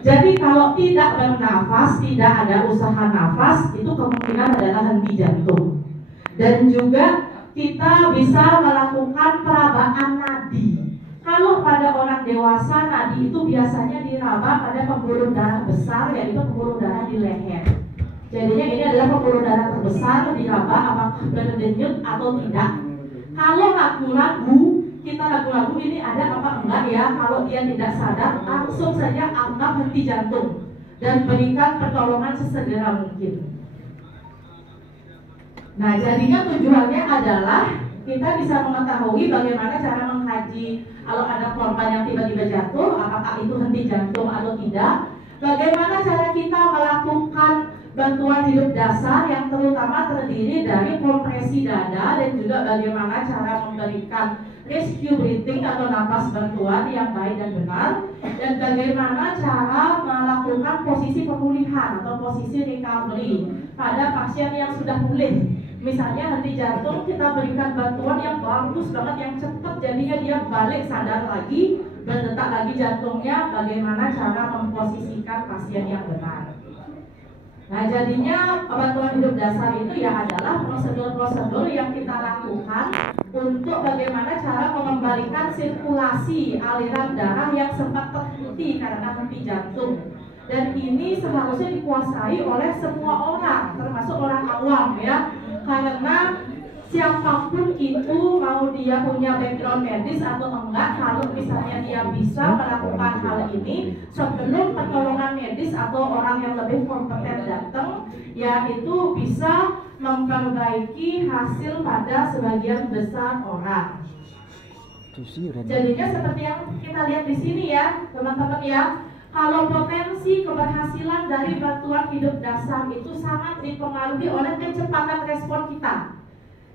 Jadi kalau tidak bernafas, tidak ada usaha nafas, itu kemungkinan adalah henti jantung. Dan juga kita bisa melakukan perabaan nadi. Kalau pada orang dewasa, nadi itu biasanya diraba pada pembuluh darah besar, yaitu pembuluh darah di leher. Jadinya ini adalah pembuluh darah terbesar, diraba apakah berdenyut atau tidak. Kalau ragu-ragu, kita ragu-ragu ini ada apa enggak ya, kalau dia tidak sadar, langsung saja anggap henti jantung dan berikan pertolongan sesegera mungkin. Nah, jadinya tujuannya adalah kita bisa mengetahui bagaimana cara mengkaji kalau ada korban yang tiba-tiba jatuh, apakah itu henti jantung atau tidak. Bagaimana cara kita melakukan bantuan hidup dasar yang terutama terdiri dari kompresi dada, dan juga bagaimana cara memberikan rescue breathing atau napas bantuan yang baik dan benar, dan bagaimana cara melakukan posisi pemulihan atau posisi recovery pada pasien yang sudah pulih. Misalnya henti jantung, kita berikan bantuan yang bagus banget, yang cepat, jadinya dia balik sadar lagi, berdetak lagi jantungnya, bagaimana cara memposisikan pasien yang benar. Nah, jadinya bantuan hidup dasar itu ya adalah prosedur-prosedur yang kita lakukan untuk bagaimana cara mengembalikan sirkulasi aliran darah yang sempat terhenti karena henti jantung. Dan ini seharusnya dikuasai oleh semua orang, termasuk orang awam ya. Karena siapapun itu, mau dia punya background medis atau enggak, kalau misalnya dia bisa melakukan hal ini sebelum pertolongan medis atau orang yang lebih kompeten datang, ya itu bisa memperbaiki hasil pada sebagian besar orang. Jadinya seperti yang kita lihat di sini ya teman-teman ya, kalau potensi keberhasilan dari bantuan hidup dasar itu sangat dipengaruhi oleh kecepatan respon kita.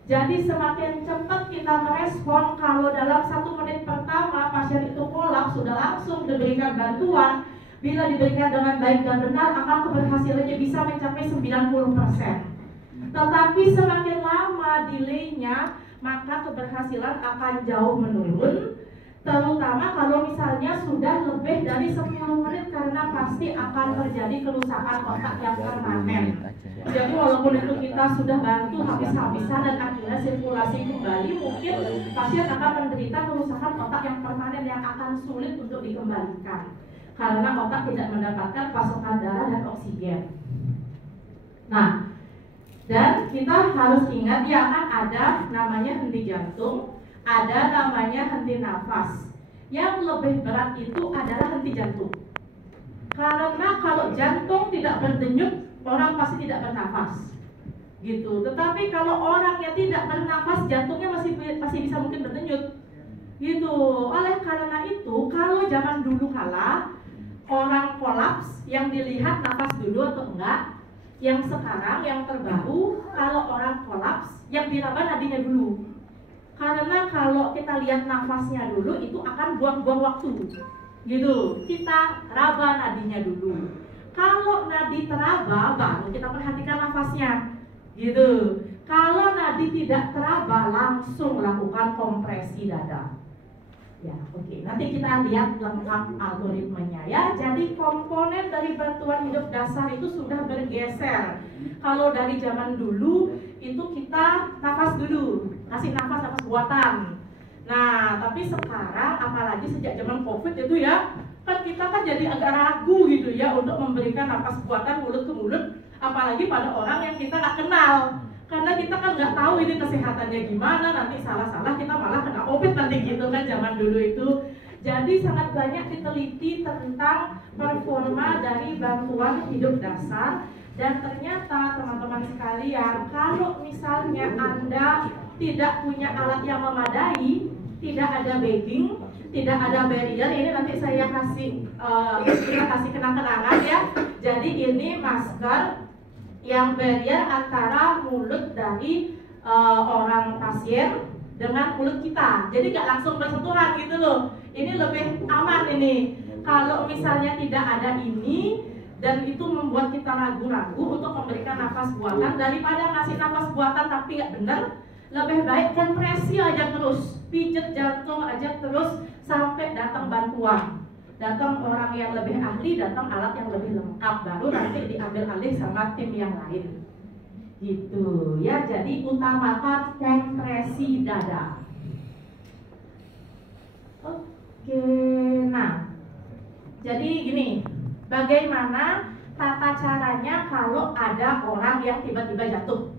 Jadi semakin cepat kita merespon, kalau dalam 1 menit pertama pasien itu kolaps, sudah langsung diberikan bantuan, bila diberikan dengan baik dan benar, akan keberhasilannya bisa mencapai 90%. Tetapi semakin lama delaynya, maka keberhasilan akan jauh menurun. Terutama kalau misalnya sudah lebih dari 10 menit, karena pasti akan terjadi kerusakan otak yang permanen. Jadi walaupun itu kita sudah bantu habis-habisan dan akhirnya sirkulasi kembali, mungkin pasien akan menderita kerusakan otak yang permanen yang akan sulit untuk dikembalikan karena otak tidak mendapatkan pasokan darah dan oksigen. Nah, dan kita harus ingat ya, kan ada namanya henti jantung, ada namanya henti nafas. Yang lebih berat itu adalah henti jantung. Karena kalau jantung tidak berdenyut, orang pasti tidak bernafas. Gitu. Tetapi kalau orang yang tidak bernafas, jantungnya masih bisa mungkin berdenyut. Gitu. Oleh karena itu, kalau zaman dulu kala orang kolaps, yang dilihat nafas dulu atau enggak. Yang sekarang yang terbaru, kalau orang kolaps, yang diraba nadinya dulu. Karena kalau kita lihat nafasnya dulu, itu akan buang-buang waktu. Gitu. Kita raba nadinya dulu. Kalau nadi teraba, baru kita perhatikan nafasnya. Gitu. Kalau nadi tidak teraba, langsung lakukan kompresi dada. Ya, oke. Nanti kita lihat lengkap algoritmanya ya. Jadi komponen dari bantuan hidup dasar itu sudah bergeser. Kalau dari zaman dulu itu kita nafas dulu, kasih nafas buatan. Nah, tapi sekarang apalagi sejak zaman COVID itu ya, kan kita kan jadi agak ragu gitu ya untuk memberikan nafas buatan mulut ke mulut, apalagi pada orang yang kita nggak kenal. Karena kita kan nggak tahu ini kesehatannya gimana, nanti salah-salah kita malah kena COVID nanti gitu kan zaman dulu itu. Jadi sangat banyak diteliti tentang performa dari bantuan hidup dasar. Dan ternyata teman-teman sekalian, kalau misalnya Anda tidak punya alat yang memadai, tidak ada bagging, tidak ada barrier, ini nanti saya kasih kenang-kenangan ya. Jadi ini masker yang barrier antara mulut dari orang pasien dengan mulut kita, jadi nggak langsung bersentuhan gitu loh. Ini lebih aman ini. Kalau misalnya tidak ada ini dan itu membuat kita ragu-ragu untuk memberikan nafas buatan, daripada ngasih nafas buatan tapi nggak benar, lebih baik kompresi aja terus, pijet jantung aja terus sampai datang bantuan. datang orang yang lebih ahli, datang alat yang lebih lengkap, baru nanti diambil alih sama tim yang lain. Gitu ya, jadi utamakan kompresi dada. Oke, nah jadi gini, bagaimana tata caranya kalau ada orang yang tiba-tiba jatuh,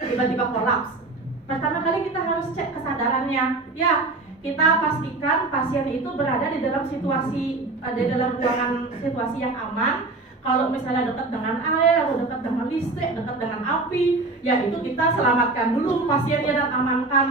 tiba-tiba kolaps? Pertama kali kita harus cek kesadarannya. Ya, kita pastikan pasien itu berada di dalam ruangan situasi yang aman. Kalau misalnya dekat dengan air, atau dekat dengan listrik, dekat dengan api, ya itu kita selamatkan dulu pasiennya dan amankan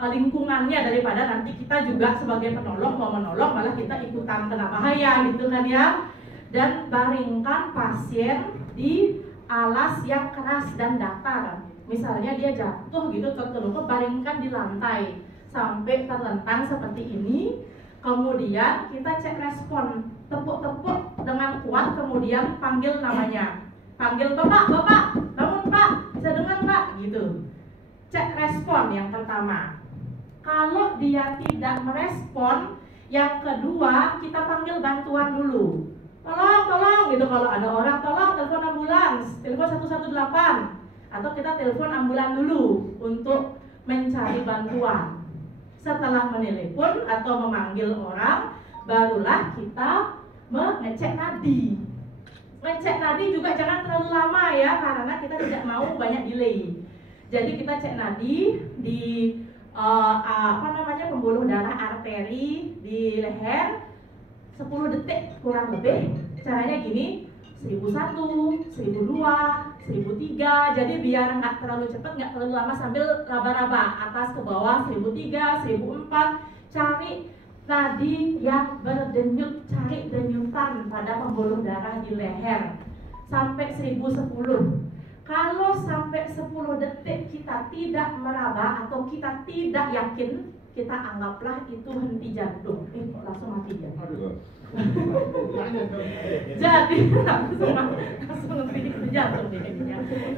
lingkungannya, daripada nanti kita juga sebagai penolong mau menolong malah kita ikutan kena bahaya gitu kan ya. Dan baringkan pasien di alas yang keras dan datar. Misalnya dia jatuh gitu tertelungkup, baringkan di lantai sampai terlentang seperti ini. Kemudian kita cek respon, tepuk-tepuk dengan kuat, kemudian panggil namanya. Panggil bapak, bangun pak, bisa dengar pak, gitu. Cek respon yang pertama. Kalau dia tidak merespon, yang kedua kita panggil bantuan dulu. Tolong gitu, kalau ada orang tolong telepon ambulans, telepon 118. Atau kita telepon ambulan dulu untuk mencari bantuan. Setelah menelepon atau memanggil orang, barulah kita mengecek nadi. Ngecek nadi juga jangan terlalu lama ya, karena kita tidak mau banyak delay. Jadi kita cek nadi di pembuluh darah arteri di leher 10 detik kurang lebih. Caranya gini, 1001, 1002, 1003. Jadi biar nggak terlalu cepat, nggak terlalu lama, sambil raba-raba atas ke bawah 1003, 1004. Cari nadi yang berdenyut, cari denyutan pada pembuluh darah di leher sampai 1010. Kalau sampai 10 detik kita tidak meraba atau kita tidak yakin, kita anggaplah itu henti jantung. Langsung mati ya. Jadi langsung henti jantung dia.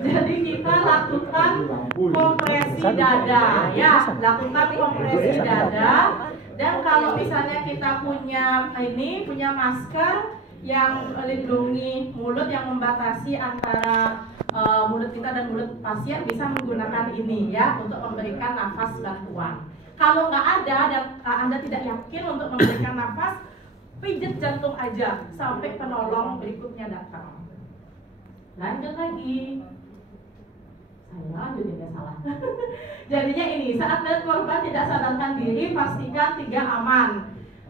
Jadi kita lakukan kompresi dada ya, lakukan kompresi dada. Dan kalau misalnya kita punya masker yang melindungi mulut, yang membatasi antara mulut kita dan mulut pasien, bisa menggunakan ini ya untuk memberikan nafas bantuan. Kalau nggak ada dan Anda tidak yakin untuk memberikan nafas, pijat jantung aja sampai penolong berikutnya datang. Lanjut lagi. Saya lanjut ya, salah. Jadinya ini, saat melihat korban tidak sadarkan diri, pastikan 3 aman.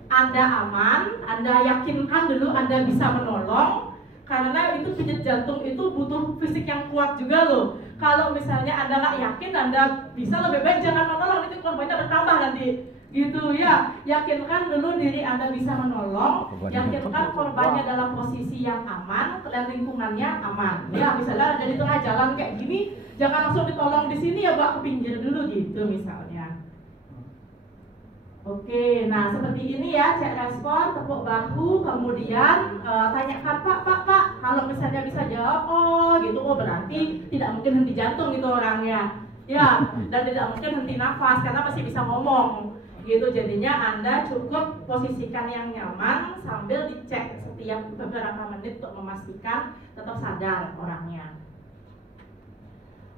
Anda aman, Anda yakinkan dulu Anda bisa menolong. Karena itu pijat jantung itu butuh fisik yang kuat juga loh. Kalau misalnya Anda nggak yakin Anda bisa, lebih baik jangan menolong, itu korbannya bertambah nanti. Gitu ya. Yakinkan dulu diri Anda bisa menolong, yakinkan korbannya dalam posisi yang aman, dan lingkungannya aman. Ya, misalnya ada di tengah jalan kayak gini, jangan langsung ditolong di sini ya, Pak, ke pinggir dulu gitu misalnya. Oke, nah seperti ini ya, cek respon, tepuk bahu, kemudian tanyakan Pak, kalau misalnya bisa jawab, oh gitu, oh berarti tidak mungkin henti jantung gitu orangnya, ya, dan tidak mungkin henti nafas karena masih bisa ngomong, gitu. Jadinya Anda cukup posisikan yang nyaman sambil dicek setiap beberapa menit untuk memastikan tetap sadar orangnya.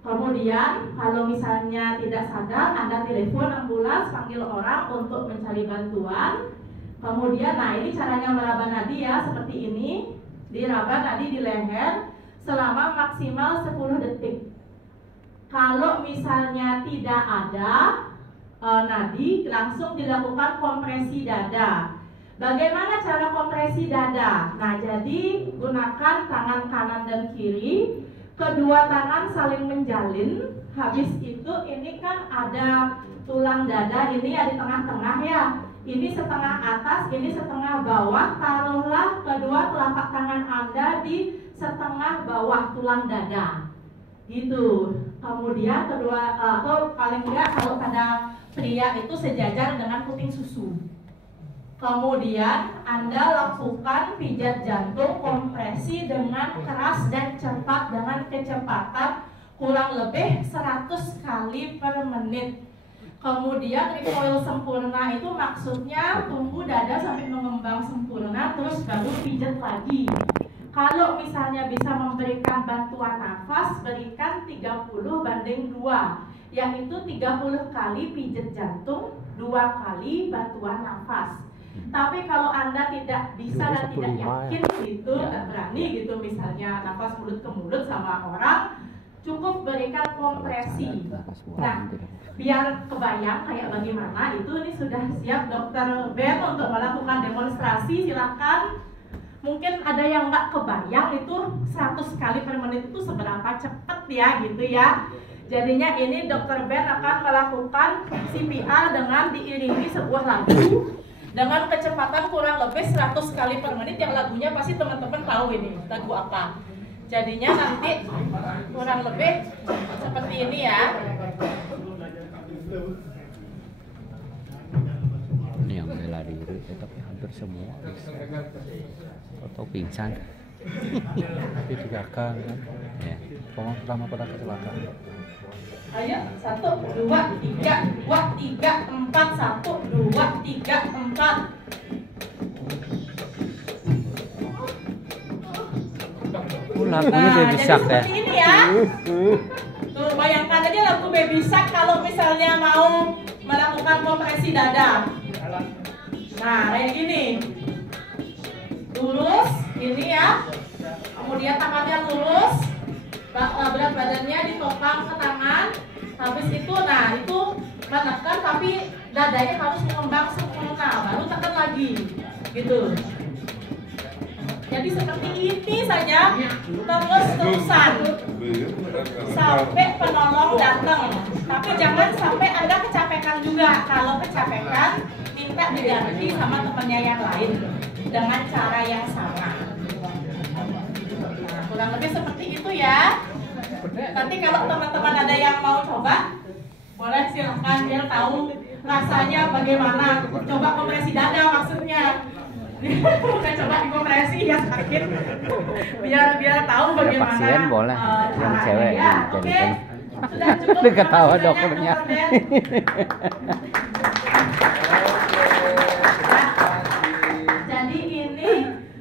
Kemudian kalau misalnya tidak sadar, Anda telepon ambulans, panggil orang untuk mencari bantuan. Kemudian, nah ini caranya meraba nadi ya, seperti ini. Diraba nadi di leher selama maksimal 10 detik. Kalau misalnya tidak ada nadi, langsung dilakukan kompresi dada. Bagaimana cara kompresi dada? Nah, jadi gunakan tangan kanan dan kiri. Kedua tangan saling menjalin. Habis itu ini kan ada tulang dada, ini ya di tengah-tengah ya. Ini setengah atas, ini setengah bawah. Taruhlah kedua telapak tangan Anda di setengah bawah tulang dada. Gitu. Kemudian kedua, atau paling enggak kalau pada pria itu sejajar dengan puting susu. Kemudian Anda lakukan pijat jantung kompresi dengan keras dan cepat dengan kecepatan kurang lebih 100 kali per menit. Kemudian recoil sempurna itu maksudnya tunggu dada sampai mengembang sempurna, terus baru pijat lagi. Kalau misalnya bisa memberikan bantuan nafas, berikan 30/2, yaitu 30 kali pijat jantung, 2 kali bantuan nafas. Tapi kalau Anda tidak bisa dan tidak yakin gitu, tidak berani gitu misalnya nafas mulut ke mulut sama orang, cukup berikan kompresi. Nah, biar kebayang kayak bagaimana itu, ini sudah siap Dokter Ben untuk melakukan demonstrasi. Silakan. Mungkin ada yang nggak kebayang itu 100 kali per menit itu seberapa cepat ya gitu ya. Jadinya ini Dokter Ben akan melakukan CPR dengan diiringi sebuah lagu dengan kecepatan kurang lebih 100 kali per menit, yang lagunya pasti teman-teman tahu ini lagu apa. Jadinya nanti kurang lebih seperti ini ya. Ini yang bela diri, tapi hampir semua atau pingsan. Tapi digagal kan? Ya. Pokoknya pertama pada kecelakaan. Ayo, 1, 2, 3, 2, 3, 4, 1, 2, 3, 4. Lagunya Baby Shark ya. Seperti ini ya. Tuh, bayangkan aja lagu Baby Shark kalau misalnya mau melakukan kompresi dada. Nah, kayak gini. Lurus, ini ya. Kemudian tangannya lurus. Berat badannya ditopang ke tangan. Habis itu, nah itu menekan tapi dadanya harus mengembang sempurna. Baru tekan lagi. Gitu. Jadi seperti ini saja, terus-terusan sampai penolong datang. Tapi jangan sampai Anda kecapekan juga. Kalau kecapekan, minta diganti sama temannya yang lain dengan cara yang sama. Nah, kurang lebih seperti itu ya. Nanti kalau teman-teman ada yang mau coba, boleh silahkan biar tahu rasanya bagaimana. Coba kompresi dada maksudnya. Bukan coba dikompresi ya sakit, biar tahu bagaimana pasien boleh yang cewek ya. Oke, sudah cukup. Ketawa dokternya. Jadi ini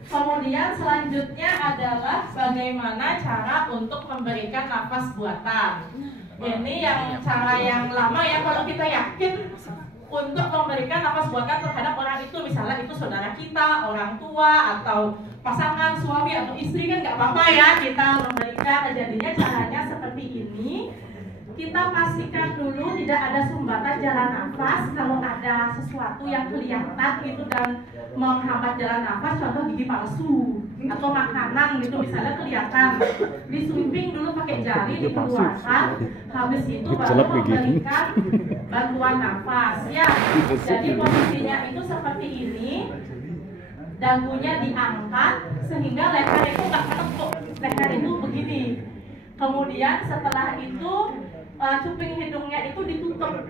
kemudian selanjutnya adalah bagaimana cara untuk memberikan nafas buatan. Ini yang cara yang lama ya, kalau kita yakin untuk memberikan nafas buatan terhadap orang itu, misalnya itu saudara kita, orang tua, atau pasangan suami atau istri, kan nggak apa-apa ya kita memberikan. Jadinya caranya seperti ini. Kita pastikan dulu tidak ada sumbatan jalan nafas. Kalau ada sesuatu yang kelihatan gitu dan menghambat jalan nafas, contoh gigi palsu atau makanan gitu misalnya kelihatan, disumping dulu pakai jari, dikeluarkan. Habis itu baru memberikan bantuan nafas ya. Jadi posisinya itu seperti ini, dagunya diangkat sehingga leher itu nggak menekuk, leher itu begini. Kemudian setelah itu cuping hidungnya itu ditutup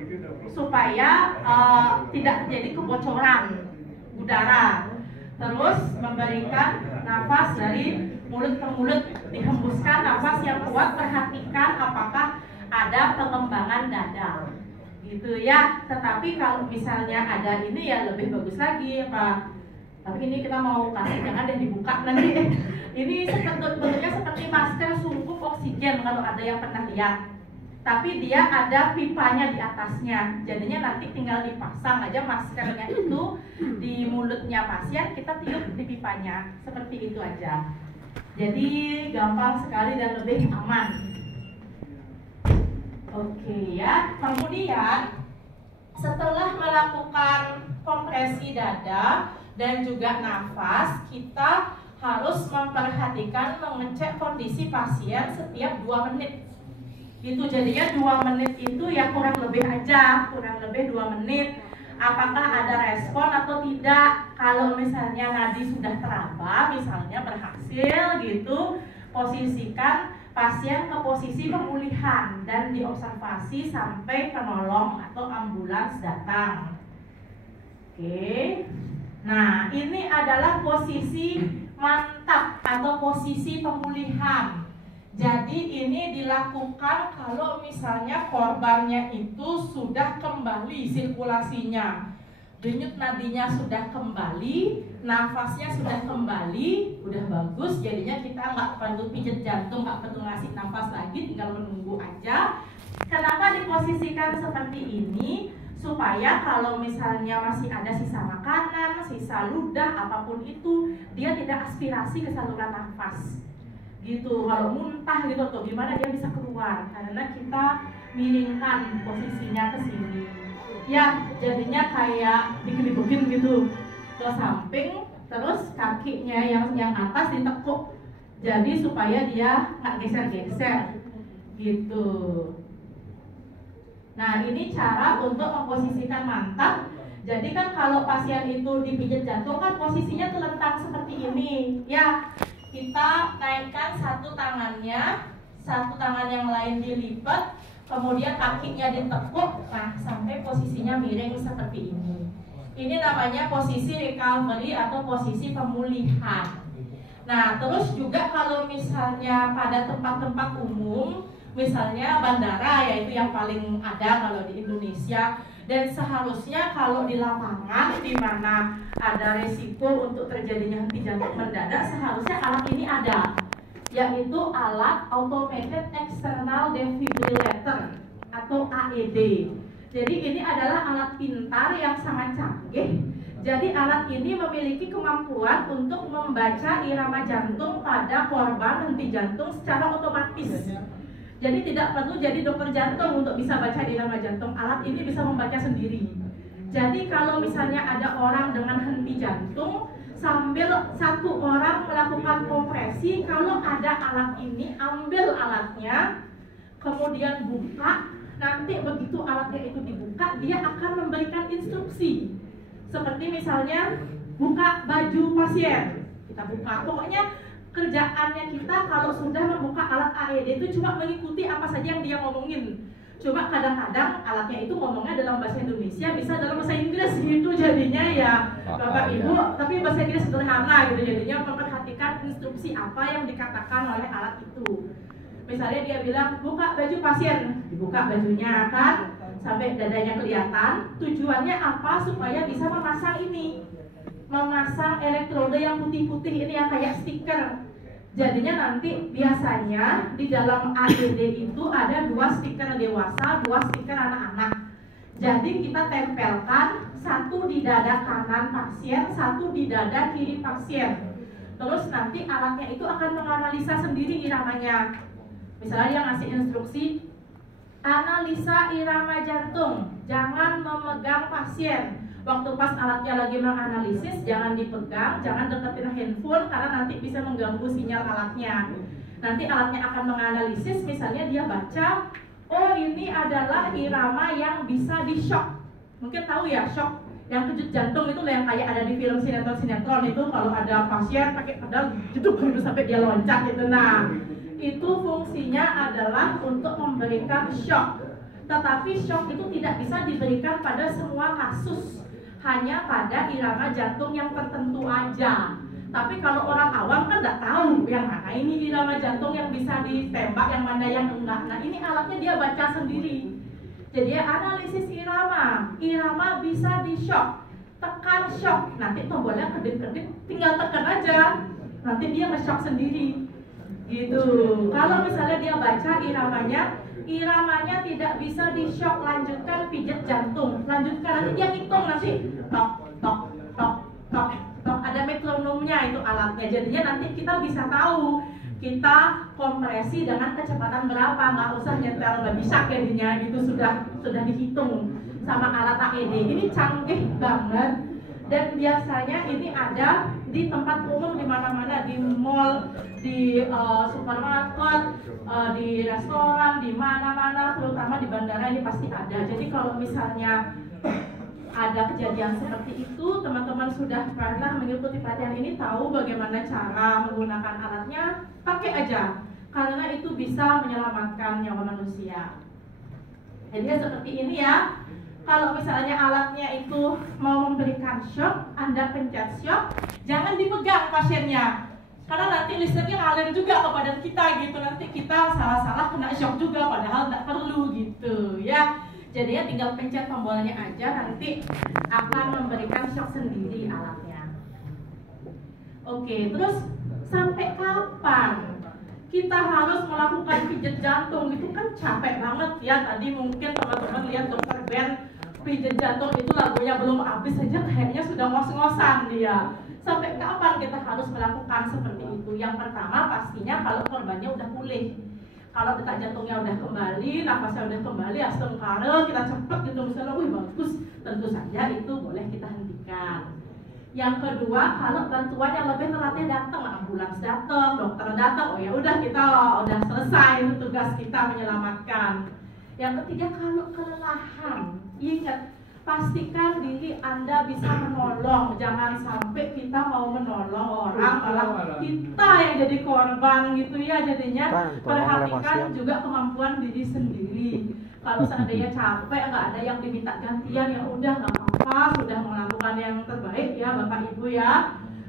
supaya tidak terjadi kebocoran udara. Terus memberikan nafas dari mulut ke mulut, dihembuskan nafas yang kuat. Perhatikan apakah ada pengembangan dada gitu ya. Tetapi kalau misalnya ada ini ya lebih bagus lagi Pak. Tapi ini kita mau kasih, jangan deh dibuka nanti. Ini bentuknya seperti masker sungkup oksigen kalau ada yang pernah lihat. Tapi dia ada pipanya di atasnya. Jadinya nanti tinggal dipasang aja maskernya itu di mulutnya pasien, kita tiup di pipanya. Seperti itu aja. Jadi gampang sekali dan lebih aman. Oke ya. Kemudian setelah melakukan kompresi dada dan juga nafas, kita harus memperhatikan mengecek kondisi pasien setiap 2 menit. Itu jadinya 2 menit itu ya kurang lebih aja, kurang lebih 2 menit. Apakah ada respon atau tidak? Kalau misalnya nadi sudah teraba, misalnya berhasil gitu, posisikan pasien ke posisi pemulihan dan diobservasi sampai penolong atau ambulans datang. Oke. Nah, ini adalah posisi mantap atau posisi pemulihan. Jadi ini dilakukan kalau misalnya korbannya itu sudah kembali sirkulasinya, denyut nadinya sudah kembali, nafasnya sudah kembali, udah bagus. Jadinya kita nggak perlu pijat jantung, nggak perlu ngasih nafas lagi, tinggal menunggu aja. Kenapa diposisikan seperti ini? Supaya kalau misalnya masih ada sisa makanan, sisa ludah, apapun itu, dia tidak aspirasi ke saluran nafas. Gitu, kalau muntah gitu atau gimana dia bisa keluar karena kita miringkan posisinya ke sini. Ya, jadinya kayak dikelipukin gitu ke samping, terus kakinya yang atas ditekuk. Jadi supaya dia nggak geser-geser gitu. Nah, ini cara untuk memposisikan mantap. Jadi kan kalau pasien itu dipijat jantung kan posisinya terlentang seperti ini. Ya, kita naikkan satu tangannya, satu tangan yang lain dilipat, kemudian kakinya ditekuk, nah sampai posisinya miring seperti ini. Ini namanya posisi recovery atau posisi pemulihan. Nah, terus juga kalau misalnya pada tempat-tempat umum, misalnya bandara, yaitu yang paling ada kalau di Indonesia, dan seharusnya kalau di lapangan di mana ada resiko untuk terjadinya henti jantung mendadak, seharusnya alat ini ada, yaitu alat Automated External Defibrillator atau AED. Jadi ini adalah alat pintar yang sangat canggih. Jadi alat ini memiliki kemampuan untuk membaca irama jantung pada korban henti jantung secara otomatis. Jadi tidak perlu jadi dokter jantung untuk bisa baca irama jantung. Alat ini bisa membaca sendiri. Jadi kalau misalnya ada orang dengan henti jantung, sambil satu orang melakukan kompresi, kalau ada alat ini, ambil alatnya, kemudian buka. Nanti begitu alatnya itu dibuka, dia akan memberikan instruksi. Seperti misalnya buka baju pasien, kita buka. Pokoknya kerjaannya kita kalau sudah membuka alat AED itu cuma mengikuti apa saja yang dia ngomongin. Cuma kadang-kadang alatnya itu ngomongnya dalam bahasa Indonesia, bisa dalam bahasa Inggris gitu. Jadinya ya Bapak Ibu, tapi bahasa Inggris sederhana gitu. Jadinya memperhatikan instruksi apa yang dikatakan oleh alat itu. Misalnya dia bilang buka baju pasien, dibuka bajunya kan sampai dadanya kelihatan. Tujuannya apa? Supaya bisa memasang ini, memasang elektrode yang putih-putih ini yang kayak stiker. Jadinya nanti biasanya di dalam AED itu ada 2 stiker dewasa, 2 stiker anak-anak. Jadi kita tempelkan satu di dada kanan pasien, satu di dada kiri pasien. Terus nanti alatnya itu akan menganalisa sendiri iramanya. Misalnya dia ngasih instruksi, analisa irama jantung, jangan memegang pasien. Waktu pas alatnya lagi menganalisis, jangan dipegang, jangan deketin handphone karena nanti bisa mengganggu sinyal alatnya. Nanti alatnya akan menganalisis, misalnya dia baca, oh ini adalah irama yang bisa di shock. Mungkin tahu ya shock, yang kejut jantung itu yang kayak ada di film sinetron itu kalau ada pasien pakai pedal jeduk gitu sampai dia loncat gitu. Nah, itu fungsinya adalah untuk memberikan shock. Tetapi shock itu tidak bisa diberikan pada semua kasus, hanya pada irama jantung yang tertentu aja. Tapi kalau orang awam kan nggak tahu yang mana ini irama jantung yang bisa ditembak, yang mana yang enggak. Nah ini alatnya dia baca sendiri. Jadi analisis irama, irama bisa di shock, tekan shock. Nanti tombolnya kedip-kedip, tinggal tekan aja. Nanti dia nge-shock sendiri. Gitu. Kalau misalnya dia baca iramanya tidak bisa di shock, lanjutkan pijat jantung, lanjutkan, nanti dia hitung nanti tok tok tok tok tok, ada metronomnya itu alatnya. Jadinya nanti kita bisa tahu kita kompresi dengan kecepatan berapa, nggak usah nyetel babi shark jadinya gitu, sudah dihitung sama alat AED. Ini canggih banget. Dan biasanya ini ada di tempat umum di mana-mana, di mall, di supermarket, di restoran, di mana-mana, terutama di bandara ini pasti ada. Jadi kalau misalnya ada kejadian seperti itu, teman-teman sudah pernah mengikuti pelatihan ini, tahu bagaimana cara menggunakan alatnya, pakai aja, karena itu bisa menyelamatkan nyawa manusia. Jadi seperti ini ya. Kalau misalnya alatnya itu mau memberikan shock, Anda pencet shock, jangan dipegang pasiennya. karena nanti listriknya ngalir juga ke badan kita gitu, nanti kita salah-salah kena shock juga padahal nggak perlu gitu ya. Jadinya tinggal pencet tombolnya aja, nanti akan memberikan shock sendiri alatnya. Oke, terus sampai kapan kita harus melakukan pijat jantung? Itu kan capek banget ya. Tadi mungkin teman-teman lihat dokter Ben pijat jantung itu lagunya belum habis saja kayaknya sudah ngos-ngosan dia. Sampai kapan kita harus melakukan seperti itu? Yang pertama pastinya kalau korbannya udah pulih. Kalau detak jantungnya udah kembali, nafasnya udah kembali, astengkara, kita cepet gitu misalnya, wih bagus, tentu saja itu boleh kita hentikan. Yang kedua, kalau bantuan yang lebih telatnya datang, ambulans datang, dokter datang, oh ya udah kita udah selesai tugas kita menyelamatkan. Yang ketiga, kalau kelelahan, ingat pastikan diri Anda bisa menolong. Jangan sampai kita mau menolong orang malah kita yang jadi korban gitu ya. Jadinya perhatikan juga kemampuan diri sendiri. Kalau seandainya capek nggak ada yang diminta gantian, ya udah nggak apa-apa, sudah melakukan yang terbaik ya Bapak Ibu ya.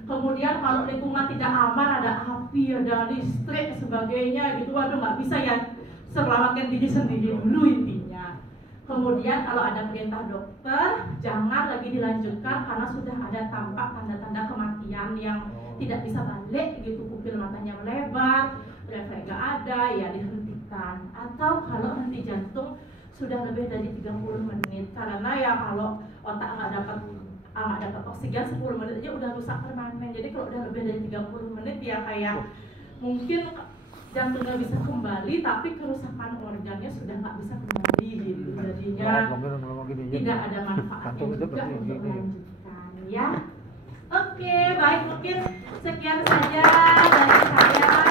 Kemudian kalau lingkungan tidak aman, ada api, ada listrik sebagainya gitu, waduh nggak bisa ya, selamatkan diri sendiri dulu intinya. Kemudian kalau ada perintah dokter, jangan lagi dilanjutkan karena sudah ada tampak tanda-tanda kematian yang tidak bisa balik gitu, pupil matanya melebar, refleks nggak ada, ya dihentikan. Atau kalau henti jantung sudah lebih dari 30 menit, karena ya kalau otak nggak dapat oksigen 10 menit aja udah rusak permanen. Jadi kalau udah lebih dari 30 menit ya kayak mungkin jantungnya bisa kembali tapi kerusakan organnya sudah nggak bisa kembali gitu. Jadinya tidak ada manfaatnya juga untuk melanjutkan ya. Oke, baik, mungkin sekian saja dari saya.